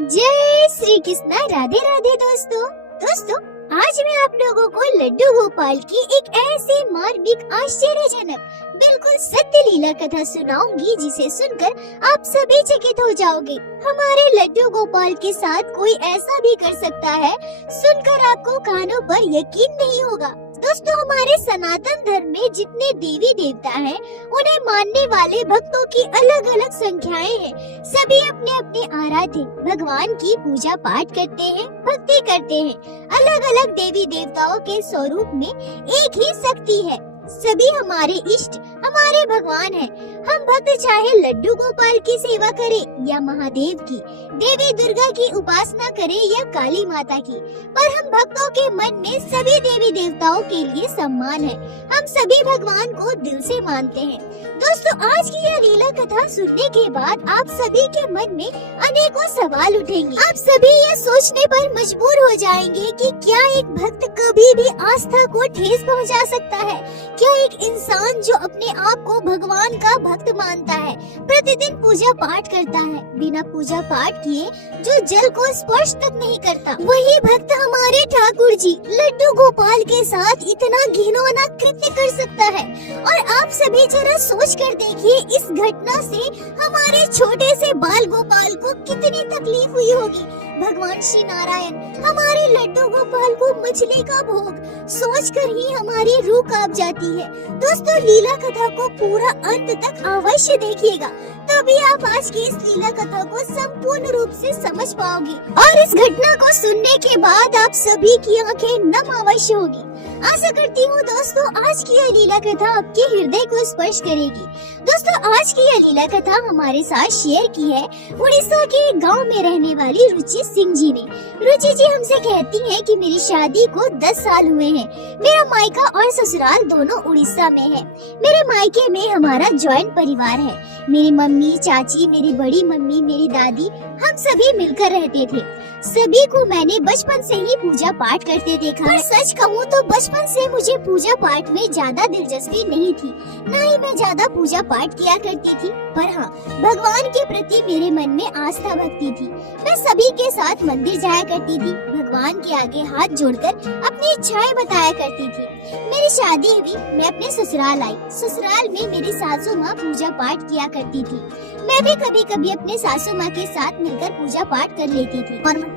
जय श्री कृष्णा। राधे राधे दोस्तों आज मैं आप लोगों को लड्डू गोपाल की एक ऐसी मार्मिक आश्चर्यजनक बिल्कुल सत्य लीला कथा सुनाऊंगी जिसे सुनकर आप सभी चकित हो जाओगे। हमारे लड्डू गोपाल के साथ कोई ऐसा भी कर सकता है, सुनकर आपको कानों पर यकीन नहीं होगा। दोस्तों, हमारे सनातन धर्म में जितने देवी देवता हैं, उन्हें मानने वाले भक्तों की अलग अलग संख्याएं हैं। सभी अपने अपने आराध्य भगवान की पूजा पाठ करते हैं, भक्ति करते हैं। अलग अलग देवी देवताओं के स्वरूप में एक ही शक्ति है। सभी हमारे इष्ट हमारे भगवान हैं। हम भक्त चाहे लड्डू गोपाल की सेवा करें या महादेव की, देवी दुर्गा की उपासना करें या काली माता की, पर हम भक्तों के मन में सभी देवी देवताओं के लिए सम्मान है। हम सभी भगवान को दिल से मानते हैं। दोस्तों, आज की यह लीला कथा सुनने के बाद आप सभी के मन में अनेकों सवाल उठेंगे। आप सभी ये सोचने पर मजबूर हो जाएंगे कि क्या एक भक्त कभी भी आस्था को ठेस पहुंचा सकता है? क्या एक इंसान जो अपने आप को भगवान का भक्त मानता है, प्रतिदिन पूजा पाठ करता है, बिना पूजा पाठ किए जो जल को स्पर्श तक नहीं करता, वही भक्त हमारे ठाकुर जी लड्डू गोपाल के साथ इतना घिनौना कृत्य कर सकता है? और आप सभी जरा सोच कर देखिए, इस घटना से हमारे छोटे से बाल गोपाल को कितनी तकलीफ हुई होगी। भगवान श्री नारायण हमारे लड्डू गोपाल को मछली का भोग सोचकर ही हमारी रूह कांप जाती है। दोस्तों, लीला कथा को पूरा अंत तक अवश्य देखिएगा, तभी आप आज की इस लीला कथा को संपूर्ण रूप से समझ पाओगे और इस घटना को सुनने के बाद आप सभी की आंखें नम अवश्य होगी। आशा करती हूँ दोस्तों, आज की यह लीला कथा आपके हृदय को स्पर्श करेगी। दोस्तों, आज की यह लीला कथा हमारे साथ शेयर की है उड़ीसा के एक गाँव में रहने वाली रुचि सिंह जी ने। रुचि जी हमसे कहती हैं कि मेरी शादी को 10 साल हुए हैं। मेरा मायका और ससुराल दोनों उड़ीसा में है। मेरे मायके में हमारा जॉइंट परिवार है। मेरी मम्मी, चाची, मेरी बड़ी मम्मी, मेरी दादी, हम सभी मिलकर रहते थे। सभी को मैंने बचपन से ही पूजा पाठ करते देखा। पर सच कहूँ तो बचपन से मुझे पूजा पाठ में ज्यादा दिलचस्पी नहीं थी, न ही मैं ज्यादा पूजा पाठ किया करती थी। पर हाँ, भगवान के प्रति मेरे मन में आस्था भक्ति थी। मैं सभी के साथ मंदिर जाया करती थी, भगवान के आगे हाथ जोड़कर अपनी इच्छाएं बताया करती थी। मेरी शादी हुई, मैं अपने ससुराल आई। ससुराल में मेरी सासू माँ पूजा पाठ किया करती थी। मैं भी कभी कभी अपने सासू माँ के साथ मिलकर पूजा पाठ कर लेती थी। और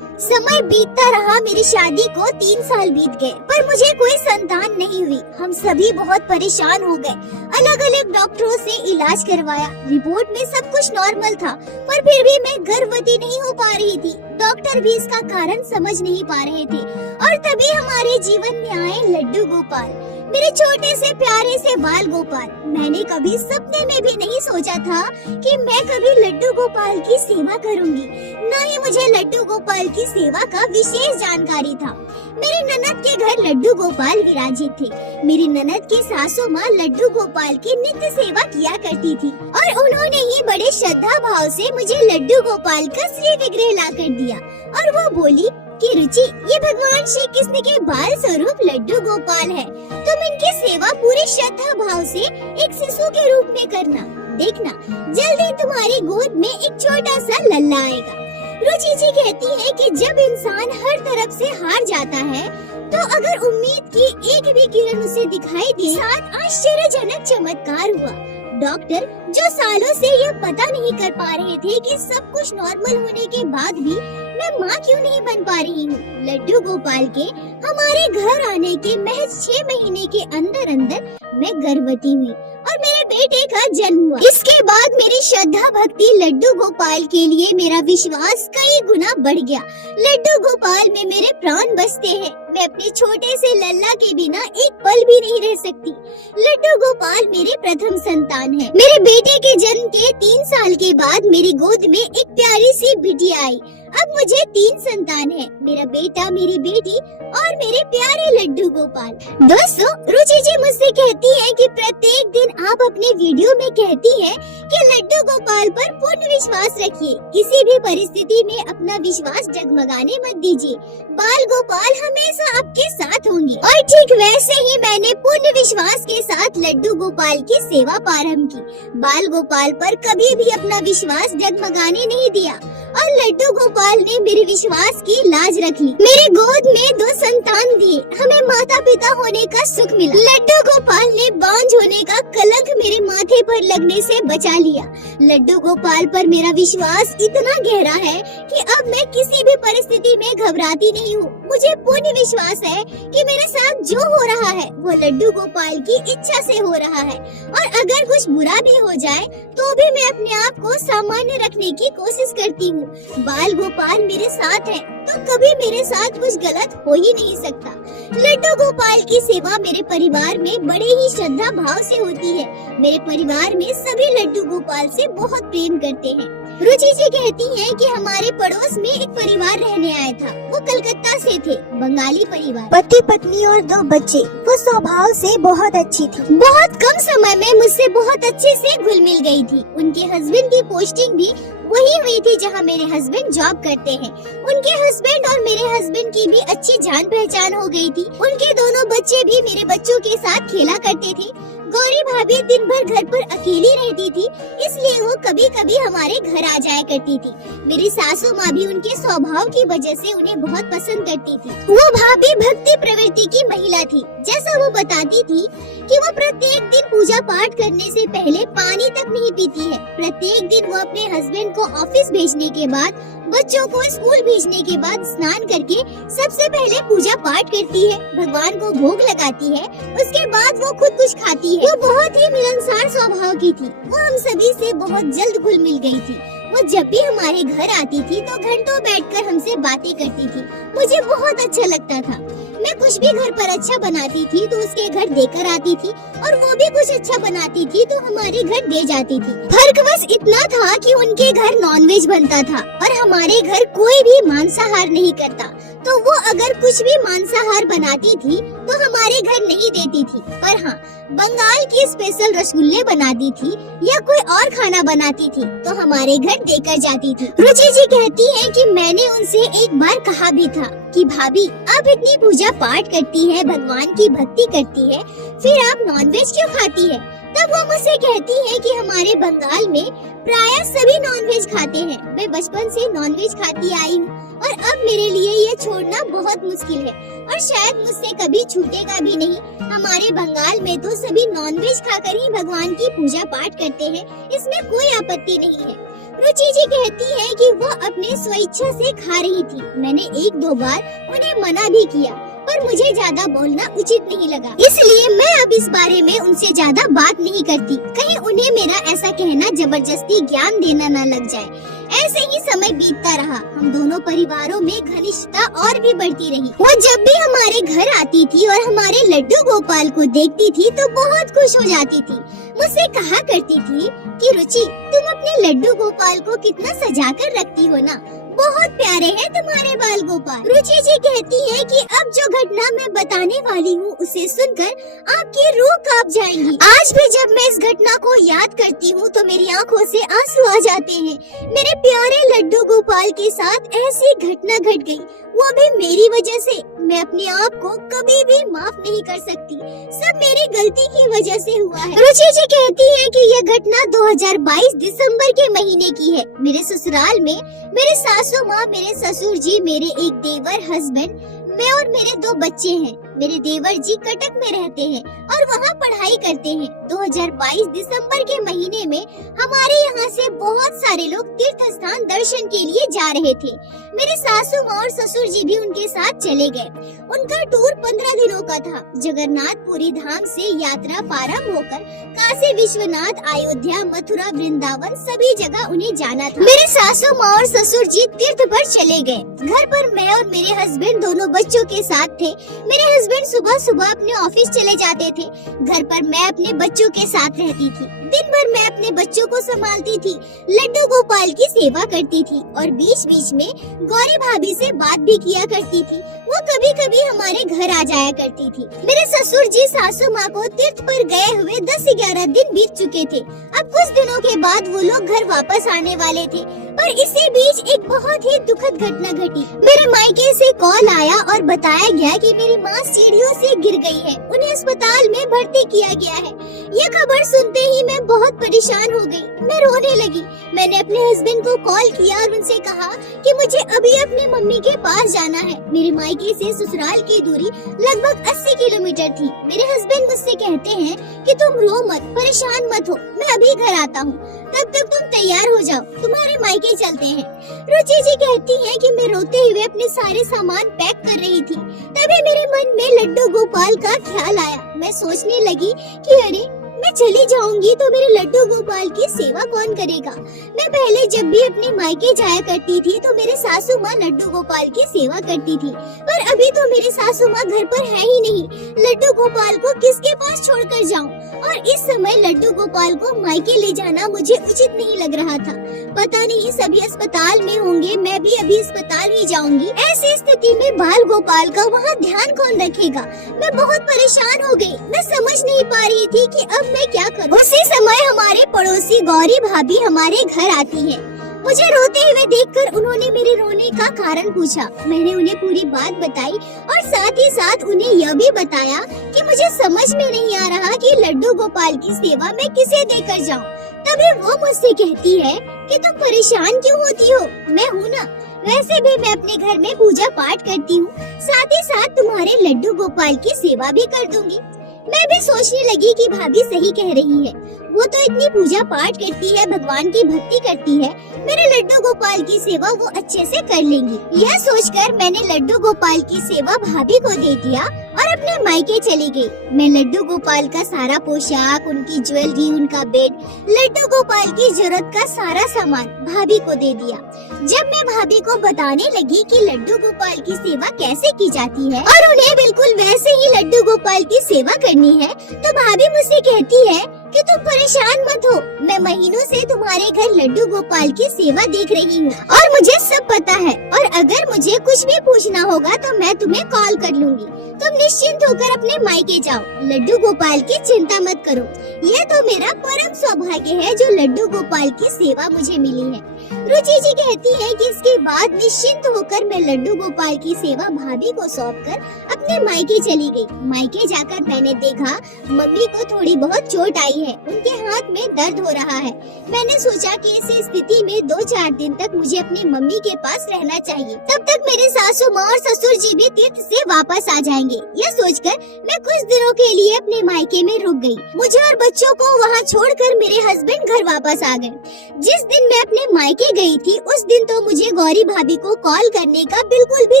समय बीतता रहा, मेरी शादी को 3 साल बीत गए, पर मुझे कोई संतान नहीं हुई। हम सभी बहुत परेशान हो गए। अलग अलग डॉक्टरों से इलाज करवाया, रिपोर्ट में सब कुछ नॉर्मल था, पर फिर भी मैं गर्भवती नहीं हो पा रही थी। डॉक्टर भी इसका कारण समझ नहीं पा रहे थे। और तभी हमारे जीवन में आए लड्डू गोपाल, मेरे छोटे से प्यारे से बाल गोपाल। मैंने कभी सपने में भी नहीं सोचा था कि मैं कभी लड्डू गोपाल की सेवा करूंगी, न ही मुझे लड्डू गोपाल की सेवा का विशेष जानकारी था। मेरी ननद के घर लड्डू गोपाल विराजित थे। मेरी ननद की सासू माँ लड्डू गोपाल की नित्य सेवा किया करती थी और उन्होंने ही बड़े श्रद्धा भाव से मुझे लड्डू गोपाल का श्री विग्रह ला कर दिया। और वो बोली कि रुचि, ये भगवान श्री कृष्ण के बाल स्वरूप लड्डू गोपाल है। तुम इनकी सेवा पूरी श्रद्धा भाव से एक शिशु के रूप में करना। देखना, जल्दी तुम्हारी गोद में एक छोटा सा लल्ला आएगा। रुचि जी कहती है कि जब इंसान हर तरफ से हार जाता है, तो अगर उम्मीद की एक भी किरण उसे दिखाई दे, साथ आश्चर्यजनक चमत्कार हुआ। डॉक्टर जो सालों से यह पता नहीं कर पा रहे थे कि सब कुछ नॉर्मल होने के बाद भी मैं माँ क्यों नहीं बन पा रही हूँ, लड्डू गोपाल के हमारे घर आने के महज 6 महीने के अंदर अंदर मैं गर्भवती हुई और मेरे बेटे का जन्म हुआ। इसके बाद मेरी श्रद्धा भक्ति लड्डू गोपाल के लिए मेरा विश्वास कई गुना बढ़ गया। लड्डू गोपाल में मेरे प्राण बसते हैं। मैं अपने छोटे से लल्ला के बिना एक पल भी नहीं रह सकती। लड्डू गोपाल मेरे प्रथम संतान है। मेरे बेटे के जन्म के 3 साल के बाद मेरी गोद में एक प्यारी सी बिटिया आई। अब मुझे 3 संतान है, मेरा बेटा, मेरी बेटी और मेरे प्यारे लड्डू गोपाल। दोस्तों, रुचि जी मुझसे कहती है कि प्रत्येक दिन आप अपने वीडियो में कहती है कि लड्डू गोपाल पर पूर्ण विश्वास रखिए, किसी भी परिस्थिति में अपना विश्वास जगमगाने मत दीजिए। बाल गोपाल हमेशा हमेशा आपके साथ होंगी। और ठीक वैसे ही मैंने पूर्ण विश्वास के साथ लड्डू गोपाल की सेवा प्रारंभ की। बाल गोपाल पर कभी भी अपना विश्वास डगमगाने नहीं दिया और लड्डू गोपाल ने मेरे विश्वास की लाज रख ली। मेरे गोद में 2 संतान दिए, हमें माता पिता होने का सुख मिला। लड्डू गोपाल ने बांझ होने का कलंक मेरे माथे पर लगने से बचा लिया। लड्डू गोपाल पर मेरा विश्वास इतना गहरा है कि अब मैं किसी भी परिस्थिति में घबराती नहीं हूँ। मुझे पूर्ण विश्वास है कि मेरे साथ जो हो रहा है वो लड्डू गोपाल की इच्छा से हो रहा है, और अगर कुछ बुरा भी हो जाए तो भी मैं अपने आप को सामान्य रखने की कोशिश करती हूँ। बाल गोपाल मेरे साथ है तो कभी मेरे साथ कुछ गलत हो ही नहीं सकता। लड्डू गोपाल की सेवा मेरे परिवार में बड़े ही श्रद्धा भाव से होती है। मेरे परिवार में सभी लड्डू गोपाल से बहुत प्रेम करते हैं। रुचि जी कहती हैं कि हमारे पड़ोस में एक परिवार रहने आया था। वो कलकत्ता से थे, बंगाली परिवार, पति पत्नी और 2 बच्चे। वो स्वभाव से बहुत अच्छी थी, बहुत कम समय में मुझसे बहुत अच्छे से घुल मिल गई थी। उनके हस्बैंड की पोस्टिंग भी वही हुई थी जहाँ मेरे हस्बैंड जॉब करते हैं। उनके हस्बैंड और मेरे हस्बैंड की भी अच्छी जान पहचान हो गई थी। उनके दोनों बच्चे भी मेरे बच्चों के साथ खेला करते थे। गौरी भाभी दिन भर घर पर अकेली रहती थी, इसलिए वो कभी कभी हमारे घर आ जाया करती थी। मेरी सासू माँ भी उनके स्वभाव की वजह से उन्हें बहुत पसंद करती थी। वो भाभी भक्ति प्रवृत्ति की महिला थी। जैसा वो बताती थी कि वो प्रत्येक दिन पूजा पाठ करने से पहले पानी तक नहीं पीती है। प्रत्येक दिन वो अपने हस्बैंड को ऑफिस भेजने के बाद, बच्चों को स्कूल भेजने के बाद स्नान करके सबसे पहले पूजा पाठ करती है, भगवान को भोग लगाती है। उसके बाद वो खुद कुछ खाती है। वो बहुत ही मिलनसार स्वभाव की थी। वो हम सभी से बहुत जल्द घुल मिल गई थी। वो जब भी हमारे घर आती थी तो घंटों बैठकर हमसे बातें करती थी। मुझे बहुत अच्छा लगता था। मैं कुछ भी घर पर अच्छा बनाती थी तो उसके घर देकर आती थी, और वो भी कुछ अच्छा बनाती थी तो हमारे घर दे जाती थी। फर्क बस इतना था कि उनके घर नॉनवेज बनता था और हमारे घर कोई भी मांसाहार नहीं करता। तो वो अगर कुछ भी मांसाहार बनाती थी तो हमारे घर नहीं देती थी। पर हाँ, बंगाल की स्पेशल रसगुल्ले बनाती थी या कोई और खाना बनाती थी तो हमारे घर देकर जाती थी। रुचि जी कहती है कि मैंने उनसे एक बार कहा भी था कि भाभी, आप इतनी पूजा पाठ करती है, भगवान की भक्ति करती है, फिर आप नॉनवेज क्यों खाती है? तब वो मुझसे कहती है कि हमारे बंगाल में प्राय सभी नॉनवेज खाते हैं। मैं बचपन से नॉनवेज खाती आई हूँ और अब मेरे लिए ये छोड़ना बहुत मुश्किल है और शायद मुझसे कभी छूटेगा भी नहीं। हमारे बंगाल में तो सभी नॉनवेज खाकर ही भगवान की पूजा पाठ करते हैं, इसमें कोई आपत्ति नहीं है। रुचि जी कहती है कि वो अपने स्वेच्छा से खा रही थी। मैंने 1-2 बार उन्हें मना भी किया, पर मुझे ज्यादा बोलना उचित नहीं लगा, इसलिए मैं अब इस बारे में उनसे ज्यादा बात नहीं करती, कहीं उन्हें मेरा ऐसा कहना जबरदस्ती ज्ञान देना न लग जाए। ऐसे ही समय बीतता रहा। हम दोनों परिवारों में घनिष्ठता और भी बढ़ती रही। वो जब भी हमारे घर आती थी और हमारे लड्डू गोपाल को देखती थी तो बहुत खुश हो जाती थी। मुझसे कहा करती थी कि रुचि, तुम अपने लड्डू गोपाल को कितना सजा कर रखती हो ना, बहुत प्यारे हैं तुम्हारे बाल गोपाल। रुचि जी कहती है कि अब जो घटना मैं बताने वाली हूँ उसे सुनकर आपकी रूह कांप जाएगी। आज भी जब मैं इस घटना को याद करती हूँ तो मेरी आंखों से आंसू आ जाते हैं। मेरे प्यारे लड्डू गोपाल के साथ ऐसी घटना घट गई, वो भी मेरी वजह से। मैं अपने आप को कभी भी माफ नहीं कर सकती, सब मेरी गलती की वजह से हुआ है। रुचि जी कहती है कि यह घटना 2022 दिसंबर के महीने की है। मेरे ससुराल में मेरे सासू माँ, मेरे ससुर जी, मेरे एक देवर, हस्बैंड, मैं और मेरे 2 बच्चे हैं। मेरे देवर जी कटक में रहते हैं और वहाँ पढ़ाई करते हैं। 2022 दिसंबर के महीने में हमारे यहाँ से बहुत सारे लोग तीर्थ स्थान दर्शन के लिए जा रहे थे। मेरे सासू माँ और ससुर जी भी उनके साथ चले गए। उनका टूर 15 दिनों का था। जगन्नाथपुरी धाम से यात्रा प्रारंभ होकर काशी विश्वनाथ, अयोध्या, मथुरा, वृंदावन सभी जगह उन्हें जाना था। मेरे सासू माँ और ससुर जी तीर्थ पर चले गए। घर पर मैं और मेरे हस्बैंड दोनों बच्चों के साथ थे। मेरे हस्बैंड सुबह सुबह अपने ऑफिस चले जाते थे। घर पर मैं अपने बच्चों के साथ रहती थी। दिन भर मैं अपने बच्चों को संभालती थी, लड्डू गोपाल की सेवा करती थी और बीच बीच में गौरी भाभी से बात भी किया करती थी। वो कभी कभी हमारे घर आ जाया करती थी। मेरे ससुर जी सासू माँ को तीर्थ पर गए हुए 10-11 दिन बीत चुके थे। अब कुछ दिनों के बाद वो लोग घर वापस आने वाले थे। पर इसी बीच एक बहुत ही दुखद घटना घटी। मेरे मायके से कॉल आया और बताया गया कि मेरी माँ सीढ़ियों से गिर गई है, उन्हें अस्पताल में भर्ती किया गया है। यह खबर सुनते ही मैं बहुत परेशान हो गई, मैं रोने लगी। मैंने अपने हस्बैंड को कॉल किया और उनसे कहा कि मुझे अभी अपनी मम्मी के पास जाना है। मेरे मायके से ससुराल की दूरी लगभग 80 किलोमीटर थी। मेरे हस्बैंड मुझसे कहते हैं कि तुम रो मत, परेशान मत हो, मैं अभी घर आता हूँ, तब तक तुम तैयार हो जाओ, तुम्हारे मायके चलते हैं। रुचि जी कहती हैं कि मैं रोते हुए अपने सारे सामान पैक कर रही थी। तभी मेरे मन में लड्डू गोपाल का ख्याल आया। मैं सोचने लगी कि अरे मैं चली जाऊंगी तो मेरे लड्डू गोपाल की सेवा कौन करेगा। मैं पहले जब भी अपने मायके जाया करती थी तो मेरे सासू माँ लड्डू गोपाल की सेवा करती थी, पर अभी तो मेरे सासू माँ घर पर है ही नहीं। लड्डू गोपाल को किसके पास छोड़कर जाऊं? और इस समय लड्डू गोपाल को मायके ले जाना मुझे उचित नहीं लग रहा था। पता नहीं सभी अस्पताल में होंगे, मैं भी अभी अस्पताल ही जाऊंगी। ऐसी स्थिति में बाल गोपाल का वहाँ ध्यान कौन रखेगा? मैं बहुत परेशान हो गई। मैं समझ नहीं पा रही थी कि अब मैं क्या करूं। उसी समय हमारे पड़ोसी गौरी भाभी हमारे घर आती है। मुझे रोते हुए देखकर उन्होंने मेरे रोने का कारण पूछा। मैंने उन्हें पूरी बात बताई और साथ ही साथ उन्हें यह भी बताया कि मुझे समझ में नहीं आ रहा कि लड्डू गोपाल की सेवा मैं किसे देकर जाऊं। तभी वो मुझसे कहती है कि तुम परेशान क्यों होती हो, मैं हूँ ना। वैसे भी मैं अपने घर में पूजा पाठ करती हूँ, साथ ही साथ तुम्हारे लड्डू गोपाल की सेवा भी कर दूंगी। मैं भी सोचने लगी कि भाभी सही कह रही है, वो तो इतनी पूजा पाठ करती है, भगवान की भक्ति करती है, मेरे लड्डू गोपाल की सेवा वो अच्छे से कर लेंगी। यह सोचकर मैंने लड्डू गोपाल की सेवा भाभी को दे दिया और अपने मायके चली गई। मैं लड्डू गोपाल का सारा पोशाक, उनकी ज्वेलरी, उनका बेड, लड्डू गोपाल की जरूरत का सारा सामान भाभी को दे दिया। जब मैं भाभी को बताने लगी कि लड्डू गोपाल की सेवा कैसे की जाती है और उन्हें बिल्कुल वैसे ही लड्डू गोपाल की सेवा करनी है, तो भाभी मुझसे कहती है कि तुम परेशान मत हो, मैं महीनों से तुम्हारे घर लड्डू गोपाल की सेवा देख रही हूँ और मुझे सब पता है, और अगर मुझे कुछ भी पूछना होगा तो मैं तुम्हें कॉल कर लूंगी। तुम निश्चिंत होकर अपने मायके जाओ, लड्डू गोपाल की चिंता मत करो। यह तो मेरा परम सौभाग्य है जो लड्डू गोपाल की सेवा मुझे मिली है। रुचि जी कहती है कि इसके बाद निश्चिंत होकर मैं लड्डू गोपाल की सेवा भाभी को सौंपकर अपने मायके चली गई। मायके जाकर मैंने देखा मम्मी को थोड़ी बहुत चोट आई है, उनके हाथ में दर्द हो रहा है। मैंने सोचा कि इस स्थिति में 2-4 दिन तक मुझे अपनी मम्मी के पास रहना चाहिए, तब तक मेरे सासू माँ और ससुर जी भी तीर्थ से वापस आ जाएंगे। यह सोचकर मैं कुछ दिनों के लिए अपने मायके में रुक गई। मुझे और बच्चों को वहाँ छोड़कर मेरे हस्बैंड घर वापस आ गए। जिस दिन मैं अपने मायके गई थी उस दिन तो मुझे गौरी भाभी को कॉल करने का बिल्कुल भी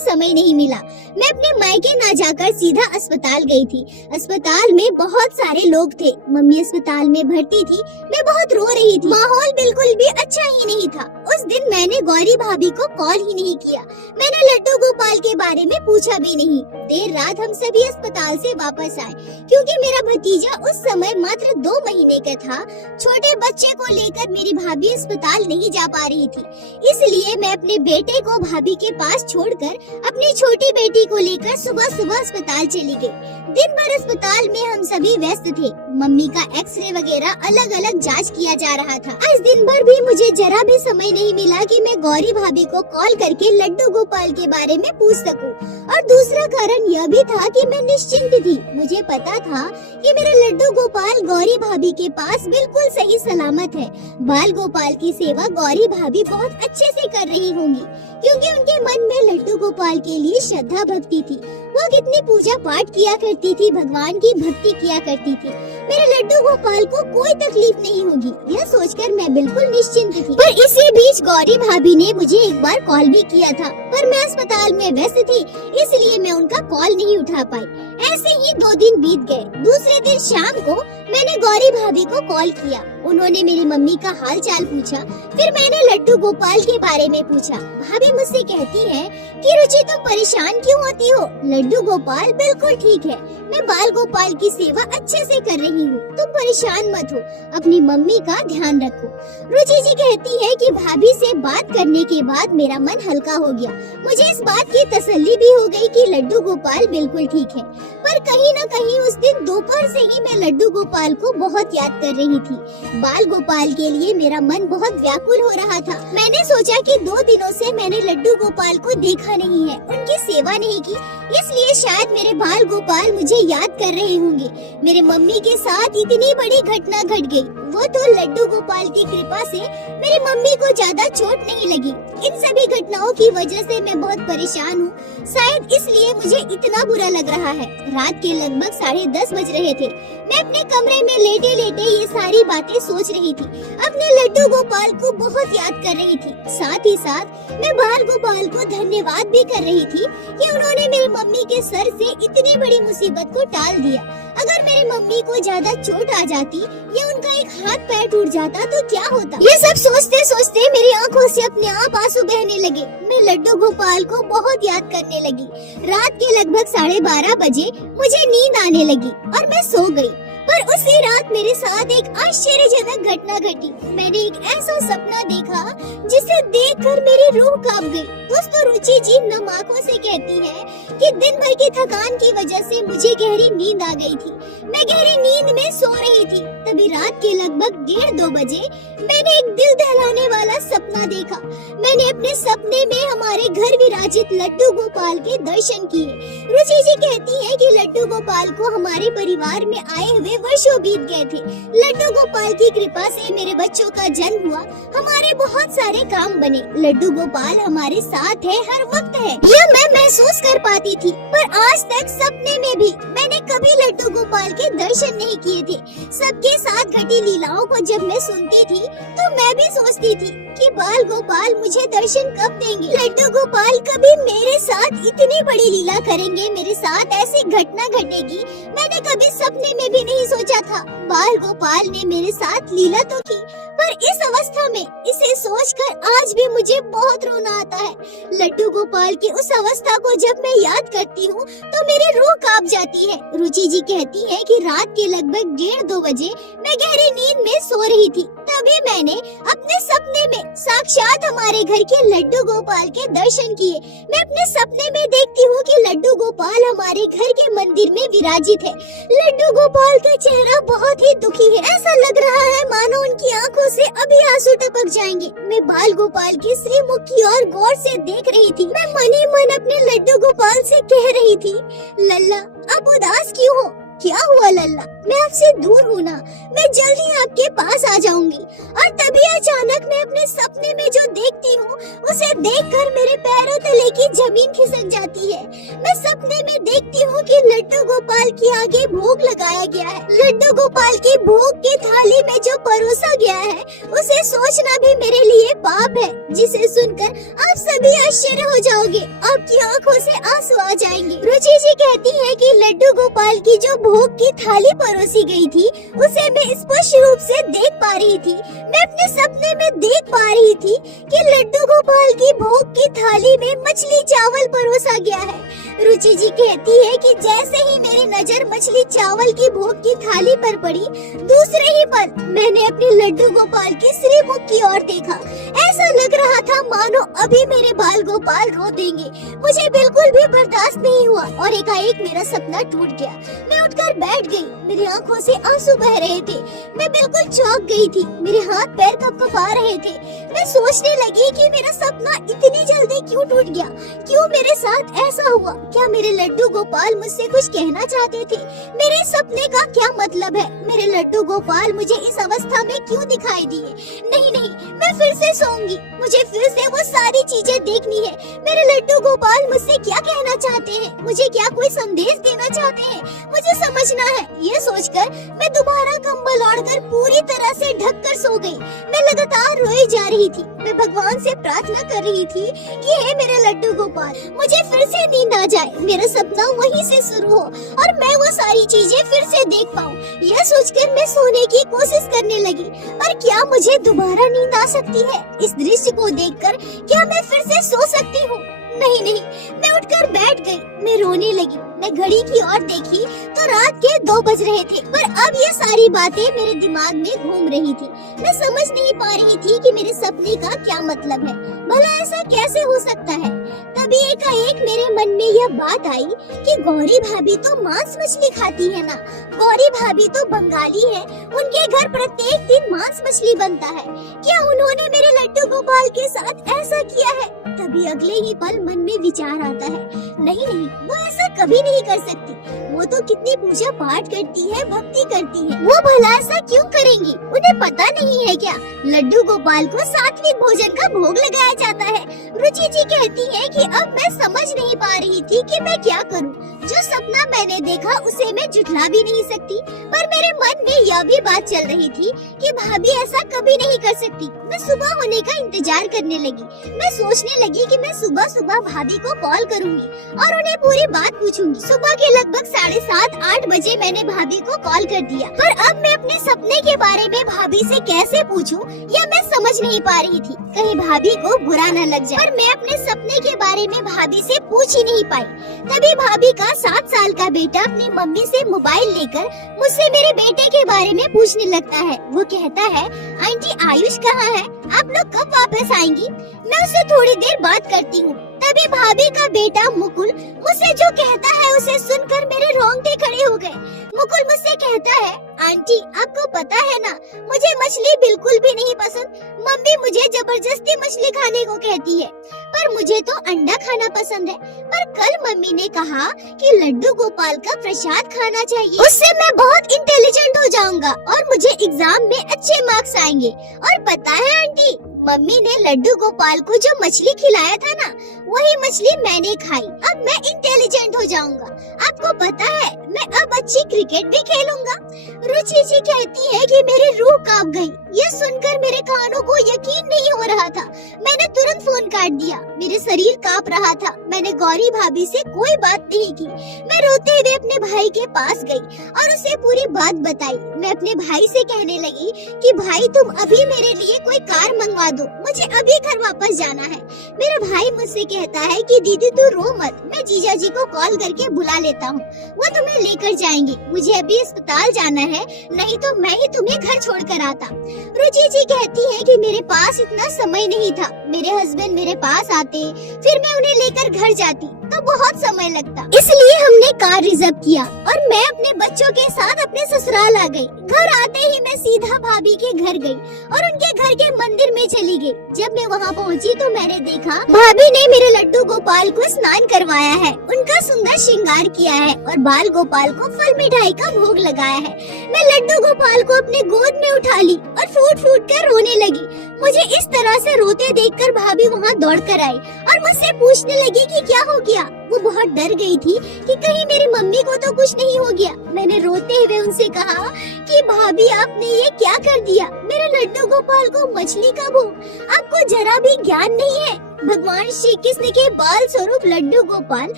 समय नहीं मिला। मैं अपने मायके ना जाकर सीधा अस्पताल गई थी। अस्पताल में बहुत सारे लोग थे, मम्मी अस्पताल में भर्ती थी, मैं बहुत रो रही थी, माहौल बिल्कुल भी अच्छा ही नहीं था। उस दिन मैंने गौरी भाभी को कॉल ही नहीं किया, मैंने लड्डू गोपाल के बारे में पूछा भी नहीं। देर रात हम सभी अस्पताल से वापस आए क्योंकि मेरा भतीजा उस समय मात्र 2 महीने का था। छोटे बच्चे को लेकर मेरी भाभी अस्पताल नहीं जा पा रही थी, इसलिए मैं अपने बेटे को भाभी के पास छोड़कर अपनी छोटी बेटी को लेकर सुबह सुबह अस्पताल चली गई। दिन भर अस्पताल में हम सभी व्यस्त थे, मम्मी का एक्सरे वगैरह अलग अलग जांच किया जा रहा था। आज दिन भर भी मुझे जरा भी समय नहीं मिला कि मैं गौरी भाभी को कॉल करके लड्डू गोपाल के बारे में पूछ सकूं। और दूसरा कारण यह भी था कि मैं निश्चिंत थी, मुझे पता था कि मेरा लड्डू गोपाल गौरी भाभी के पास बिल्कुल सही सलामत है। बाल गोपाल की सेवा गौरी भाभी बहुत अच्छे से कर रही होंगी क्योंकि उनके मन में लड्डू गोपाल के लिए श्रद्धा भक्ति थी। वो कितनी पूजा पाठ किया करती थी, भगवान की भक्ति किया करती थी। मेरे लड्डू गोपाल को कोई तकलीफ नहीं होगी, यह सोचकर मैं बिल्कुल निश्चिंत थी। पर इसी बीच गौरी भाभी ने मुझे एक बार कॉल भी किया था, पर मैं अस्पताल में व्यस्त थी इसलिए मैं उनका कॉल नहीं उठा पाई। ऐसे ही 2 दिन बीत गए। दूसरे दिन शाम को मैंने गौरी भाभी को कॉल किया, उन्होंने मेरी मम्मी का हाल चाल पूछा, फिर मैंने लड्डू गोपाल के बारे में पूछा। भाभी मुझसे कहती है कि रुचि तुम परेशान क्यों होती हो, लड्डू गोपाल बिल्कुल ठीक है, मैं बाल गोपाल की सेवा अच्छे से कर रही रही हूँ, तुम परेशान मत हो, अपनी मम्मी का ध्यान रखो। रुचि जी कहती है कि भाभी से बात करने के बाद मेरा मन हल्का हो गया। मुझे इस बात की तसल्ली भी हो गई कि लड्डू गोपाल बिल्कुल ठीक है, पर कहीं न कहीं उस दिन दोपहर से ही मैं लड्डू गोपाल को बहुत याद कर रही थी। बाल गोपाल के लिए मेरा मन बहुत व्याकुल हो रहा था। मैंने सोचा कि 2 दिनों से मैंने लड्डू गोपाल को देखा नहीं है, उनकी सेवा नहीं की, इसलिए शायद मेरे बाल गोपाल मुझे याद कर रहे होंगे। मेरे मम्मी के साथ इतनी बड़ी घटना घट गई, वो तो लड्डू गोपाल की कृपा से मेरी मम्मी को ज्यादा चोट नहीं लगी। इन सभी घटनाओं की वजह से मैं बहुत परेशान हूँ, शायद इसलिए मुझे इतना बुरा लग रहा है। रात के लगभग 10:30 बज रहे थे। मैं अपने कमरे में लेटे लेटे ये सारी बातें सोच रही थी, अपने लड्डू गोपाल को बहुत याद कर रही थी। साथ ही साथ मैं बाल गोपाल को धन्यवाद भी कर रही थी कि उन्होंने मेरी मम्मी के सर से इतनी बड़ी मुसीबत को टाल दिया। अगर मेरी मम्मी को ज्यादा चोट आ जाती या उनका एक हाथ पैर टूट जाता तो क्या होता। ये सब सोचते सोचते मेरी आंखों से अपने आप आंसू बहने लगे। मैं लड्डू गोपाल को बहुत याद करने लगी। रात के लगभग 12:30 बजे मुझे नींद आने लगी और मैं सो गई। पर उसी रात मेरे साथ एक आश्चर्यजनक घटना घटी। मैंने एक ऐसा सपना देखा जिसे देखकर मेरी रूह कांप गई। दोस्तों, रुचि जी नम आंखों से कहती है कि दिन भर की थकान की वजह से मुझे गहरी नींद आ गई थी। मैं गहरी नींद में सो रही थी। तभी रात के लगभग 1:30-2 बजे मैंने एक दिल दहलाने वाला सपना देखा। मैंने अपने सपने में हमारे घर विराजित लड्डू गोपाल के दर्शन किए। रुचि जी कहती है कि लड्डू गोपाल को हमारे परिवार में आए हुए वर्षों बीत गए थे। लड्डू गोपाल की कृपा से मेरे बच्चों का जन्म हुआ, हमारे बहुत सारे काम बने। लड्डू गोपाल हमारे साथ है, हर वक्त है, यह मैं महसूस कर पाती थी। पर आज तक सपने में भी मैंने कभी लड्डू गोपाल के दर्शन नहीं किए थे। सबके साथ घटी लीलाओं को जब मैं सुनती थी तो मैं भी सोचती थी कि बाल गोपाल मुझे दर्शन कब देंगे। लड्डू गोपाल कभी मेरे साथ इतनी बड़ी लीला करेंगे, मेरे साथ ऐसी घटना घटेगी, मैंने कभी सपने में भी नहीं सोचा था। बाल गोपाल ने मेरे साथ लीला तो की, पर इस अवस्था में इसे सोचकर आज भी मुझे बहुत रोना आता है। लड्डू गोपाल की उस अवस्था को जब मैं याद करती हूँ तो मेरी रूह कांप जाती है। रुचि जी कहती है कि रात के लगभग 1:30-2 बजे मैं गहरी नींद में सो रही थी। तभी मैंने अपने सपने में साक्षात हमारे घर के लड्डू गोपाल के दर्शन किए। मैं अपने सपने में देखती हूँ कि लड्डू गोपाल हमारे घर के मंदिर में विराजित है। लड्डू गोपाल का चेहरा बहुत ही दुखी है। ऐसा लग रहा है मानो उनकी आंखों से अभी आंसू टपक जाएंगे। मैं बाल गोपाल की श्रीमुख की ओर गौर से देख रही थी। मैं मन ही मन अपने लड्डू गोपाल से कह रही थी, लल्ला आप उदास क्यों हो? क्या हुआ लल्ला? मैं आपसे दूर हूँ ना, मैं जल्दी आपके पास आ जाऊंगी। और तभी अचानक मैं अपने सपने में जो देखती हूँ उसे देखकर मेरे पैरों तले की जमीन खिसक जाती है। मैं सपने में देखती हूँ कि लड्डू गोपाल के आगे भोग लगाया गया है। लड्डू गोपाल की भोग की थाली में जो परोसा गया है उसे सोचना भी मेरे लिए पाप है, जिसे सुनकर आप सभी आश्चर्य हो जाओगे, आपकी आंखों से आंसू आ जाएंगे। रुचि जी कहती है कि लड्डू गोपाल की जो भोग की थाली परोसी गई थी उसे मैं स्पष्ट रूप से देख पा रही थी। मैं अपने सपने में देख पा रही थी कि लड्डू गोपाल की भोग की थाली में मछली चावल परोसा गया है। रुचि जी कहती है कि जैसे ही मेरी नजर मछली चावल की भोग की थाली पर पड़ी, दूसरे ही पल मैंने अपने लड्डू गोपाल की श्रीमुख की ओर देखा। ऐसा लग रहा था मानो अभी मेरे बाल गोपाल रो देंगे। मुझे बिल्कुल भी बर्दाश्त नहीं हुआ और एकाएक मेरा सपना टूट गया। मैं उठकर बैठ गई, मेरी आंखों से आंसू बह रहे थे। मैं बिल्कुल चौंक गई थी, मेरे हाथ पैर कँपा रहे थे। मैं सोचने लगी कि मेरा सपना इतनी जल्दी क्यों टूट गया, क्यों मेरे साथ ऐसा हुआ? क्या मेरे लड्डू गोपाल मुझसे कुछ कहना चाहते थे? मेरे सपने का क्या मतलब है? मेरे लड्डू गोपाल मुझे इस अवस्था में क्यों दिखाई दिए? नहीं नहीं, मैं फिर से सोऊंगी, मुझे फिर से वो सारी चीजें देखनी है। मेरे लड्डू गोपाल मुझसे क्या कहना चाहते हैं? मुझे क्या कोई संदेश देना चाहते हैं? मुझे समझना है। ये सोचकर मैं दोबारा कंबल ओढ़कर पूरी तरह से ढककर सो गई। मैं लगातार रोई जा रही थी। मैं भगवान से प्रार्थना कर रही थी कि हे मेरे लड्डू गोपाल, मुझे फिर से नींद आ जाए, मेरा सपना वहीं से शुरू हो और मैं वो सारी चीजें फिर से देख पाऊँ। यह सोचकर मैं सोने की कोशिश करने लगी, पर क्या मुझे दोबारा नींद आ सकती है? इस दृश्य को देखकर क्या मैं फिर से सो सकती हूँ? नहीं नहीं, मैं उठकर बैठ गई। मैं रोने लगी। मैं घड़ी की ओर देखी तो रात के 2 बज रहे थे। पर अब ये सारी बातें मेरे दिमाग में घूम रही थी। मैं समझ नहीं पा रही थी कि मेरे सपने का क्या मतलब है। भला ऐसा कैसे हो सकता है? तभी एकाएक मेरे मन में यह बात आई कि गौरी भाभी तो मांस मछली खाती है ना। गौरी भाभी तो बंगाली है, उनके घर प्रत्येक दिन मांस मछली बनता है। क्या उन्होंने मेरे लड्डू गोपाल के साथ ऐसा किया है? तभी अगले ही पल मन में विचार आता है, नहीं नहीं, वो ऐसा कभी नहीं कर सकती। वो तो कितनी पूजा पाठ करती है, भक्ति करती है। वो भला ऐसा क्यों करेंगी? उन्हें पता नहीं है क्या लड्डू गोपाल को सात्विक भोजन का भोग लगाया जाता है? रुचि जी कहती है कि अब मैं समझ नहीं पा रही थी कि मैं क्या करूं। जो सपना मैंने देखा उसे मैं झुठला भी नहीं सकती, पर मेरे मन में यह भी बात चल रही थी कि भाभी ऐसा कभी नहीं कर सकती। मैं सुबह होने का इंतजार करने लगी। मैं सोचने लगी कि मैं सुबह सुबह भाभी को कॉल करूंगी और उन्हें पूरी बात पूछूंगी। सुबह के लगभग 7:30-8 बजे मैंने भाभी को कॉल कर दिया। पर अब मैं अपने सपने के बारे में भाभी से कैसे पूछूं, यह मैं समझ नहीं पा रही थी। कहीं भाभी को बुरा न लग जाए। पर मैं अपने सपने के बारे में भाभी से पूछ ही नहीं पाई। तभी भाभी का 7 साल का बेटा अपनी मम्मी से मोबाइल लेकर मुझसे मेरे बेटे के बारे में पूछने लगता है। वो कहता है, आंटी आयुष कहाँ है? आप लोग कब वापस आएंगी? मैं उससे थोड़ी देर बात करती हूँ। तभी भाभी का बेटा मुकुल मुझसे जो कहता है उसे सुनकर मेरे रोंगटे खड़े हो गए। मुकुल मुझसे कहता है, आंटी आपको पता है ना, मुझे मछली बिल्कुल भी नहीं पसंद। मम्मी मुझे जबरदस्ती मछली खाने को कहती है, पर मुझे तो अंडा खाना पसंद है। पर कल मम्मी ने कहा कि लड्डू गोपाल का प्रसाद खाना चाहिए, उससे मैं बहुत इंटेलिजेंट हो जाऊंगा और मुझे एग्जाम में अच्छे मार्क्स आएंगे। और पता है आंटी, मम्मी ने लड्डू गोपाल को जो मछली खिलाया था ना, वही मछली मैंने खाई। अब मैं इंटेलिजेंट हो जाऊंगा। आपको पता है, मैं अब अच्छी क्रिकेट भी खेलूंगा। रुचि जी कहती है कि मेरी रूह कांप गई। ये सुनकर मेरे कानों को यकीन नहीं हो रहा था। मैंने तुरंत फोन काट दिया। मेरे शरीर कांप रहा था। मैंने गौरी भाभी से कोई बात नहीं की। मैं रोते हुए अपने भाई के पास गई और उसे पूरी बात बताई। मैं अपने भाई से कहने लगी कि भाई तुम अभी मेरे लिए कोई कार मंगवा दो, मुझे अभी घर वापस जाना है। मेरा भाई मुझसे कहता है कि दीदी तू रो मत, मैं जीजा जी को कॉल करके बुला लेता हूँ, वो तुम्हें लेकर जाएंगे। मुझे अभी अस्पताल जाना है, नहीं तो मैं ही तुम्हें घर छोड़कर आता। रुचि जी कहती है कि मेरे पास इतना समय नहीं था। मेरे हस्बैंड मेरे पास आते, फिर मैं उन्हें लेकर घर जाती तो बहुत समय लगता, इसलिए हमने कार रिजर्व किया और मैं अपने बच्चों के साथ अपने ससुराल आ गई। घर आते ही मैं सीधा भाभी के घर गई और उनके घर के मंदिर में चली गई। जब मैं वहाँ पहुँची तो मैंने देखा भाभी ने मेरे लड्डू गोपाल को स्नान करवाया है, उनका सुंदर श्रृंगार किया है और बाल गोपाल को फल मिठाई का भोग लगाया है। मैं लड्डू गोपाल को अपने गोद में उठा ली और फूट फूट कर रोने लगी। मुझे इस तरह से रोते देखकर भाभी वहाँ दौड़ कर आई और मुझसे पूछने लगी कि क्या हो गया। वो बहुत डर गई थी कि कहीं मेरी मम्मी को तो कुछ नहीं हो गया। मैंने रोते हुए उनसे कहा कि भाभी आपने ये क्या कर दिया, मेरे लड्डू गोपाल को मछली का भोग। आपको जरा भी ज्ञान नहीं है। भगवान श्री कृष्ण के बाल स्वरूप लड्डू गोपाल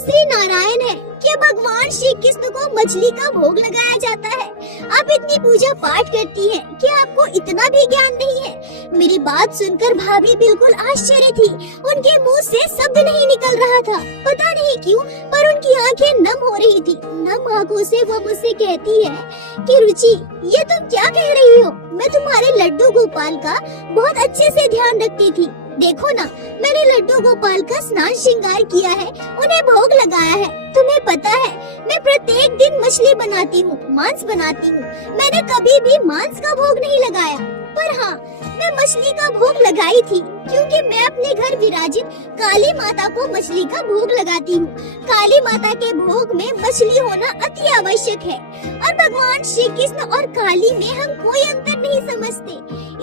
श्री नारायण है। क्या भगवान श्री कृष्ण को मछली का भोग लगाया जाता है? आप इतनी पूजा पाठ करती हैं, क्या आपको इतना भी ज्ञान नहीं है? मेरी बात सुनकर भाभी बिल्कुल आश्चर्य थी। उनके मुंह से शब्द नहीं निकल रहा था, पता नहीं क्यों, पर उनकी आंखें नम हो रही थी। नम आंखों से वो मुझसे कहती है कि रुचि ये तुम क्या कह रही हो? मैं तुम्हारे लड्डू गोपाल का बहुत अच्छे से ध्यान रखती थी। देखो ना, मैंने लड्डू गोपाल का स्नान श्रृंगार किया है, उन्हें भोग लगाया है। तुम्हें पता है, मैं प्रत्येक दिन मछली बनाती हूँ, मांस बनाती हूँ। मैंने कभी भी मांस का भोग नहीं लगाया। पर हाँ, मैं मछली का भोग लगाई थी, क्योंकि मैं अपने घर विराजित काली माता को मछली का भोग लगाती हूँ। काली माता के भोग में मछली होना अति आवश्यक है और भगवान श्री कृष्ण और काली में हम कोई अंतर नहीं समझते,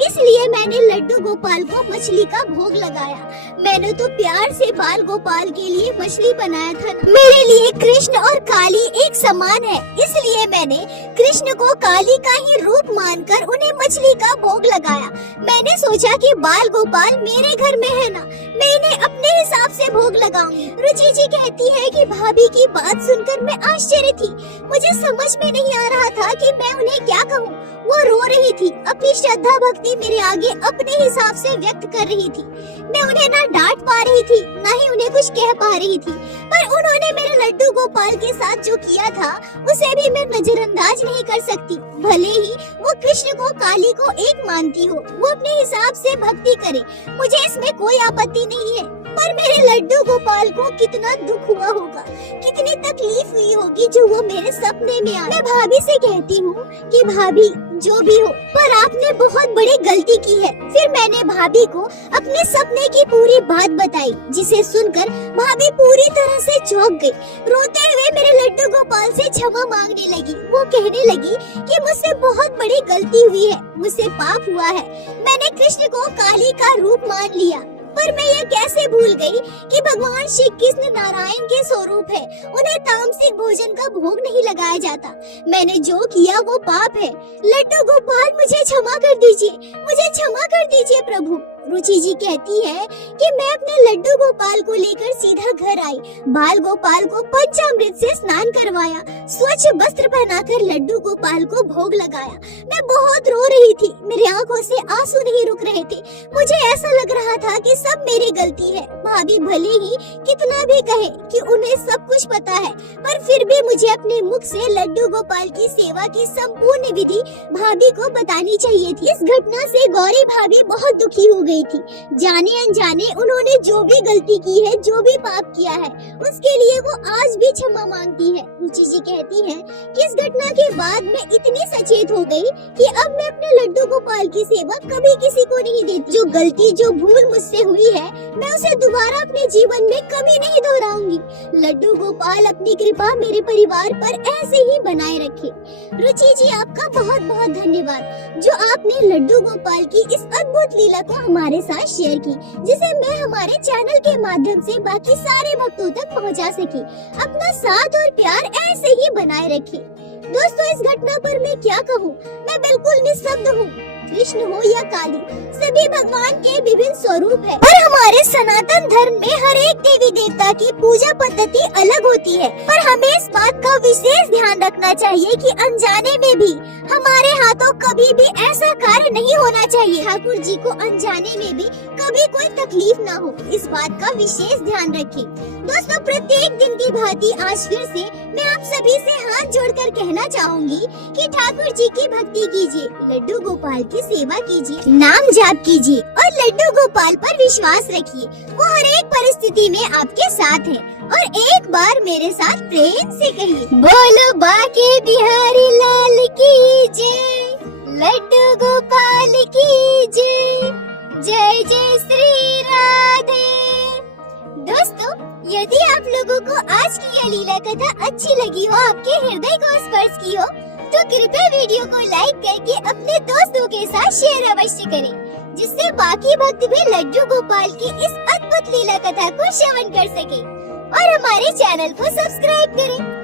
इसलिए मैंने लड्डू गोपाल को मछली का भोग लगाया। मैंने तो प्यार से बाल गोपाल के लिए मछली बनाया था। मेरे लिए कृष्ण और काली एक समान है, इसलिए मैंने कृष्ण को काली का ही रूप मानकर उन्हें मछली का भोग लगाया। मैंने सोचा कि बाल गोपाल मेरे घर में है ना, मैं इन्हें अपने हिसाब से भोग लगाऊंगी। रुचि जी कहती है कि भाभी की बात सुनकर मैं आश्चर्य थी। मुझे समझ में नहीं आ रहा था कि मैं उन्हें क्या कहूँ। वो रो रही थी, अपनी श्रद्धा भक्ति मेरे आगे अपने हिसाब से व्यक्त कर रही थी। मैं उन्हें ना डांट पा रही थी, ना ही उन्हें कुछ कह पा रही थी, पर उन्होंने मेरे लड्डू गोपाल के साथ जो किया था उसे भी मैं नजरअंदाज नहीं कर सकती। भले ही वो कृष्ण को काली को एक मानती हो, वो अपने हिसाब से भक्ति करे, मुझे इसमें कोई आपत्ति नहीं है। पर मेरे लड्डू गोपाल को कितना दुख हुआ होगा, कितनी तकलीफ हुई होगी जो वो मेरे सपने में आए। मैं भाभी से कहती हूँ कि भाभी जो भी हो, पर आपने बहुत बड़ी गलती की है। फिर मैंने भाभी को अपने सपने की पूरी बात बताई, जिसे सुनकर भाभी पूरी तरह से चौंक गई। रोते हुए मेरे लड्डू गोपाल से क्षमा मांगने लगी। वो कहने लगी कि मुझसे बहुत बड़ी गलती हुई है, मुझसे पाप हुआ है, मैंने कृष्ण को काली का रूप मान लिया। पर मैं ये कैसे भूल गई कि भगवान श्री कृष्ण नारायण के स्वरूप है, उन्हें तामसिक भोजन का भोग नहीं लगाया जाता। मैंने जो किया वो पाप है। लड्डू गोपाल मुझे क्षमा कर दीजिए, मुझे क्षमा कर दीजिए प्रभु। रुचि जी कहती है कि मैं अपने लड्डू गोपाल को लेकर सीधा घर आई। बाल गोपाल को पंचामृत से स्नान करवाया, स्वच्छ वस्त्र पहनाकर लड्डू गोपाल को भोग लगाया। मैं बहुत रो रही थी, मेरी आंखों से आंसू नहीं रुक रहे थे। मुझे ऐसा लग रहा था कि सब मेरी गलती है। भाभी भले ही कितना भी कहे कि उन्हें सब कुछ पता है, पर फिर भी मुझे अपने मुख से लड्डू गोपाल की सेवा की संपूर्ण विधि भाभी को बतानी चाहिए थी। इस घटना से गौरी भाभी बहुत दुखी हो गई थी। जाने अनजाने उन्होंने जो भी गलती की है, जो भी पाप किया है, उसके लिए वो आज भी क्षमा मांगती है। रुचि जी कहती है कि इस घटना के बाद मैं इतनी सचेत हो गई कि अब मैं अपने लड्डू गोपाल की सेवा कभी किसी को नहीं देती। जो गलती, जो भूल मुझसे हुई है, मैं उसे दोबारा अपने जीवन में कभी नहीं दोहराऊंगी। लड्डू गोपाल अपनी कृपा मेरे परिवार पर ऐसे ही बनाए रखे। रुचि जी आपका बहुत बहुत धन्यवाद, जो आपने लड्डू गोपाल की इस अद्भुत लीला को हमारे साथ शेयर की, जिसे मैं हमारे चैनल के माध्यम से बाकी सारे भक्तों तक पहुंचा सकी। अपना साथ और प्यार ऐसे ही बनाए रखें। दोस्तों, इस घटना पर मैं क्या कहूँ, मैं बिल्कुल निःशब्द हूँ। कृष्ण हो या काली, सभी भगवान के विभिन्न स्वरूप है, और हमारे सनातन धर्म में हर एक देवी देवता की पूजा पद्धति अलग होती है। पर हमें इस बात का विशेष ध्यान रखना चाहिए कि अनजाने में भी हमारे हाथों कभी भी ऐसा कार्य नहीं होना चाहिए। ठाकुर जी को अनजाने में भी कभी कोई तकलीफ ना हो, इस बात का विशेष ध्यान रखें। दोस्तों, प्रत्येक दिन की भांति आज फिर से मैं आप सभी से हाथ जोड़कर कहना चाहूंगी कि ठाकुर जी की भक्ति कीजिए, लड्डू गोपाल की सेवा कीजिए, नाम जाप कीजिए और लड्डू गोपाल पर विश्वास रखिए। वो हर एक परिस्थिति में आपके साथ है। और एक बार मेरे साथ प्रेम से कहिए, बोलो बाके बिहारी लाल की जय, लड्डू गोपाल की जय, जय जय श्री राधे। दोस्तों, यदि आप लोगों को आज की यह लीला कथा अच्छी लगी हो, आपके हृदय को स्पर्श की हो, तो कृपया वीडियो को लाइक करके अपने दोस्तों के साथ शेयर अवश्य करें, जिससे बाकी भक्त भी लड्डू गोपाल की इस अद्भुत लीला कथा को श्रवण कर सके और हमारे चैनल को सब्सक्राइब करें।